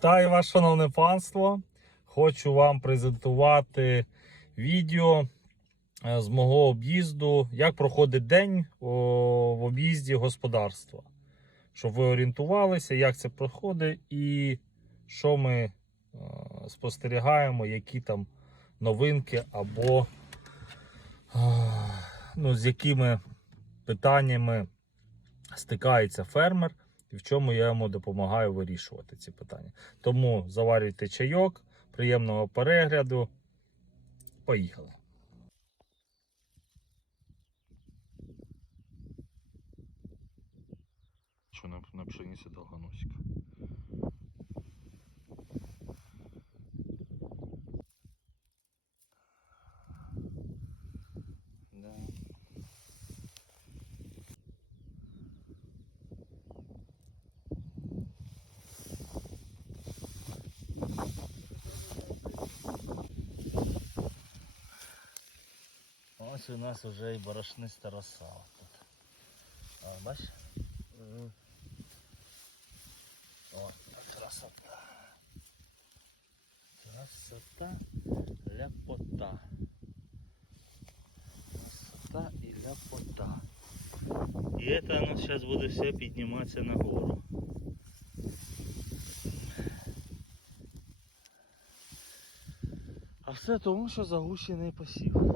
Вітаю вас, шановне панство. Хочу вам презентувати відео е, з мого об'їзду, як проходить день в об'їзді господарства. Щоб ви орієнтувалися, як це проходить і що ми е, спостерігаємо, які там новинки або е, ну, з якими питаннями стикається фермер і в чому я йому допомагаю вирішувати ці питання. Тому заварюйте чайок, приємного перегляду. Поїхали. Що на, пшениці довгоносика? Ось у нас вже і борошниста роса. Тут. А, бачиш? О, красота. Красота, ляпота. Красота и ляпота. И это оно сейчас будет все подниматься на гору. А все тому, що загущений посів.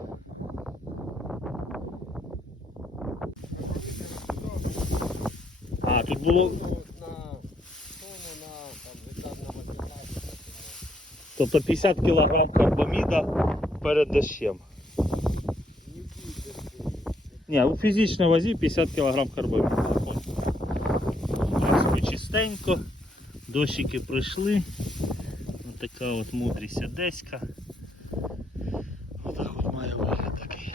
А, тут було. на сону на там гектар на 18 Тобто 50 кг карбаміда перед дощем. Ні, у фізичній вазі 50 кг карбаміда. В принципі, чистенько. Дощики пройшли. Ось така от мудрість одеська. Отак от має вигляд такий.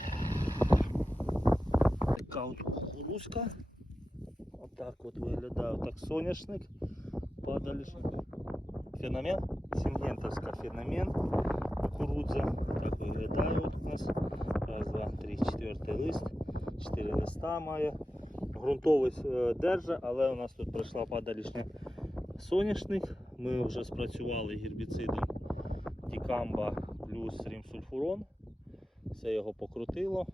Така от кукурузка. Отак от виглядає так соняшник. Падалішник. Феномен. Сингентовська феномен. Кукурудза. Так виглядає от у нас. Раз, два, три, четвертий лист. Чотири листа має. Грунтовий е, держа, але у нас тут пройшла падалішня соняшник. Ми вже спрацювали гербіцидом Дікамба плюс рімсульфурон. Все його покрутило.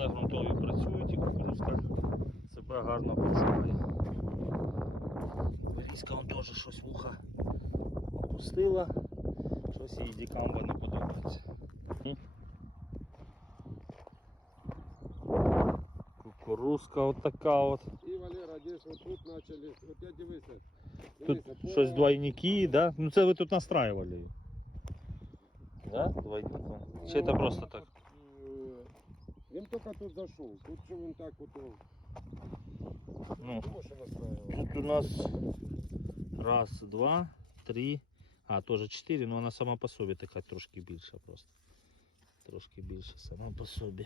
але ґрунтові працюють і кукурузка себе гарно почуває. Берізка он теж щось вуха опустила, щось їй дікамба не подобається. М. Кукурузка от така от. І Валера, десь отут почали, от я дивися. Тут дивися, щось по- двойники, да? Ну це ви тут настраювали. її. Да? Двойником. Чи це Ну, просто так? Е, Він тільки тут зайшов, тут що він так от. Ну, що настраивав. тут у нас раз, два, три. А, теж чотири, але вона сама по собі така трошки більша просто. Трошки більша сама по собі.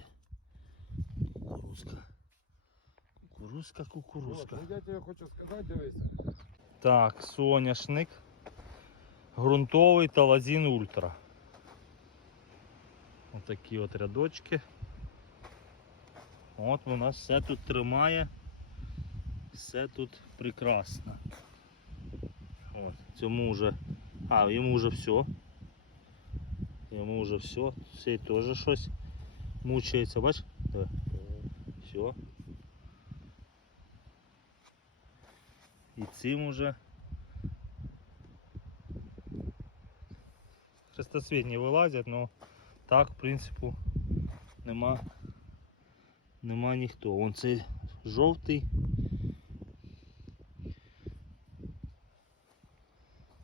Кукурузка. Кукурузка, кукурузка. Ну, я тебе хочу сказати, дивися. Так, соняшник. Грунтовий талазін ультра. Отакі от рядочки. От нас все тут тримає. Все тут прекрасно. От, цьому вже. А, йому вже все. Йому вже все. Цей теж щось мучається, бач? Диви. Все. І цим уже хрестосвіт вилазять, але так, в принципі, нема, нема ніхто. Вон цей жовтий.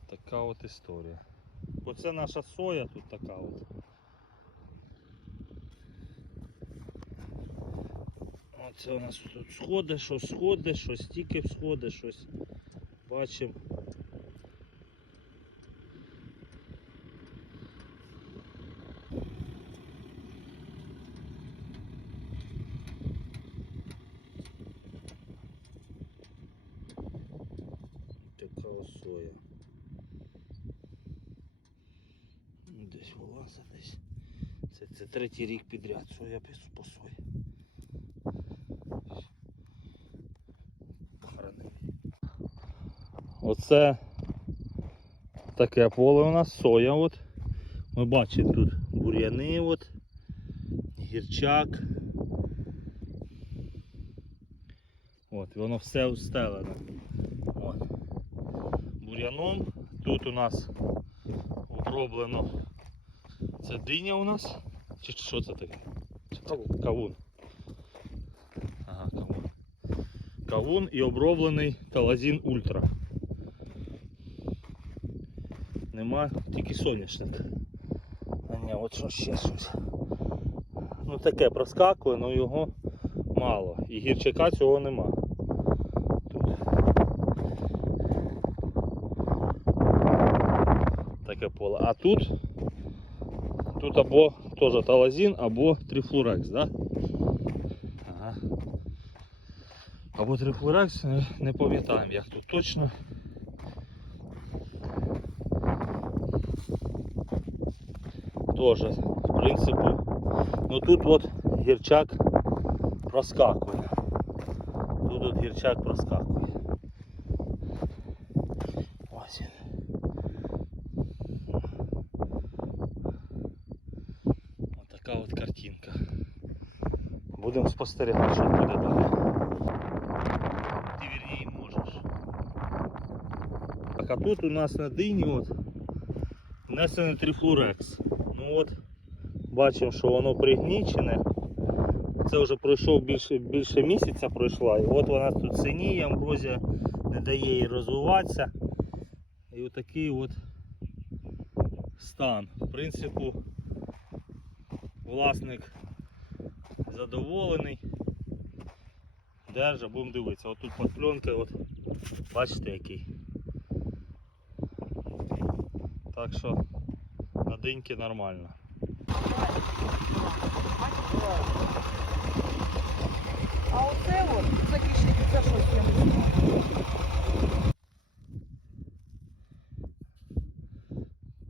Така от історія. Оце наша соя тут така от. Оце у нас тут сходи, щось сходи, щось тільки всходи, щось бачимо. Така ось соя. Ну, Десь вилазить десь. Це, це третій рік підряд, соя по сої. Оце таке поле у нас, соя. От. Ми бачимо тут бур'яни, от, гірчак. От, воно все устелене. Бур'яном. Тут у нас оброблено. Це диня у нас. Чи що це таке? Чи це Кавун. Ага, кавун. Кавун і оброблений талазін ультра. Нема тільки соняшник. А ні, от що ще щось. Ну таке проскакує, але його мало. І гірчака цього нема. Тут. Таке поле. А тут тут або теж талазін, або трифлурекс, да? Ага. Або трифлурекс, не пам'ятаємо як тут точно. Тоже, в принципі. Ну тут от гірчак проскакує. Тут от гірчак проскакує. Ось він. Ось така от картинка. Будемо спостерігати, що буде далі. Ти вірніше можеш. Так, а тут у нас на дині от внесений трифлурекс. Ну от, бачимо, що воно пригнічене. Це вже пройшов більше, більше місяця пройшла. І от вона тут синіє, амброзія не дає їй розвиватися. І отакий от стан. В принципі, власник задоволений. Держа, будемо дивитися. От тут під пленкою, от, бачите який. Так що на диньки нормально. А оце от захищник, це що?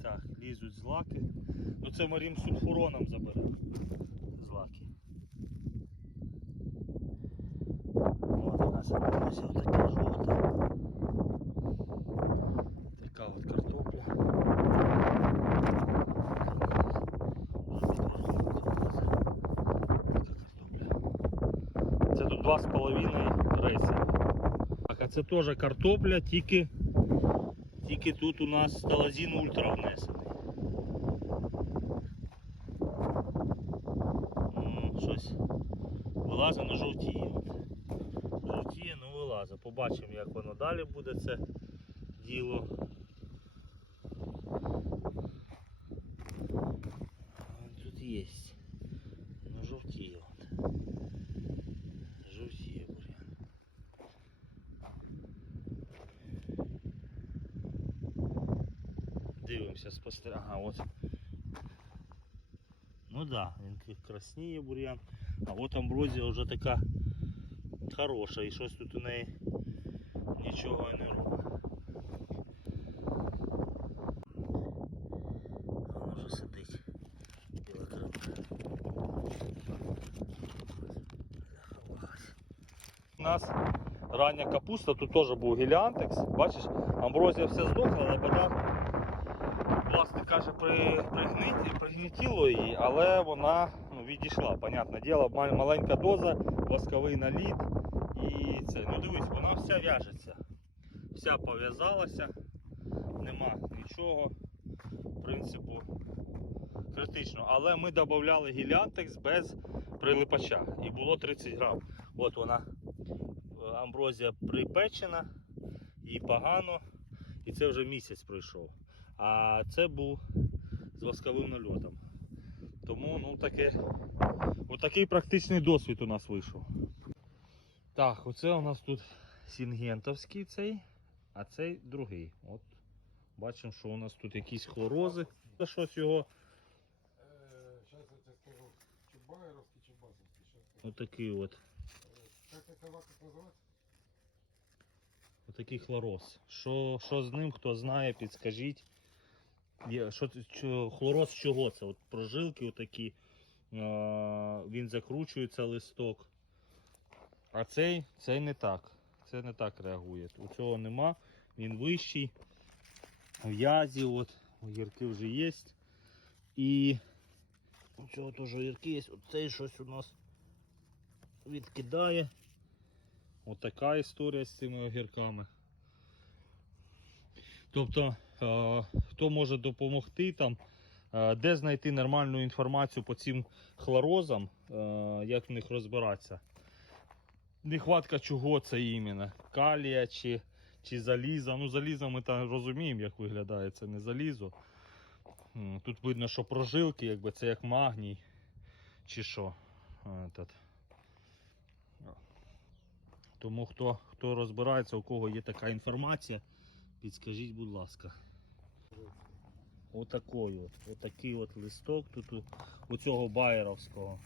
Так, лізуть злаки. Ну це Марім сульфуроном забере. Злаки. От у нас ось така жовта. Така от картопля. Це тут 2,5 рейси. Так, а це теж картопля, тільки тільки тут у нас талазін ультра внесений. Вилазить, ну жовтіє. Жовтіє, ну вилазить. Побачимо, як воно далі буде це діло. Тут є. Ну жовтіє. Жовтіє бур'ян. Дивимося, спостерігаємо. Ага, от. Ну да, він красніє бур'ян. А от амброзія вже така хороша і щось тут у неї нічого і не робить. Воно вже сидить. У нас рання капуста, тут теж був гіліантекс. Бачиш, амброзія все здохла, каже, при, пригнітіло її, але вона ну, відійшла, понятне діло, маленька доза, восковий наліт і це. Ну дивись, вона вся в'яжеться. Вся пов'язалася, нема нічого. В принципі, критично. Але ми додавали гіліантекс без прилипача. І було 30 грам. От вона е, амброзія припечена, їй погано. І це вже місяць пройшов. А це був з восковим нальотом. Тому ну таке, отакий практичний досвід у нас вийшов. Так, оце у нас тут сінгентовський цей, а цей другий. От бачимо, що у нас тут якісь хлорози. Це щось його Сейчас я тебе скажу. Сейчас скажу. отакий от. Как это вас как называется? Отакий хлороз. Що з ним, хто знає, підскажіть. Є, що, що, хлороз чого це? От прожилки отакі. А, він закручується листок. А цей, цей не так. Це не так реагує. У цього нема. він вищий. В'язі, от, огірки вже є. І у цього теж огірки є. Оцей щось у нас відкидає. Отака історія з цими огірками. Тобто, е, хто може допомогти там, е, де знайти нормальну інформацію по цим хлорозам, е, як в них розбиратися. Нехватка чого це іменно? Калія чи, чи заліза. Ну, залізо ми там розуміємо, як виглядає, це не залізо. Тут видно, що прожилки, якби це як магній, чи що. Тому хто, хто розбирається, у кого є така інформація, підскажіть, будь ласка. Отакий от, отакий от листок тут у, у цього байеровського.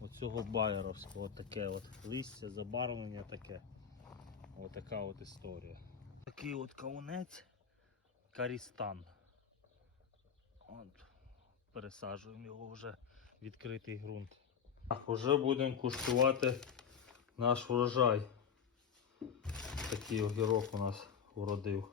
У цього байеровського таке от листя, забарвлення таке. Отака от історія. Такий от кавунець Карістан. От, пересаджуємо його вже відкритий ґрунт. Вже будемо куштувати наш врожай. Такий огірок у нас уродив.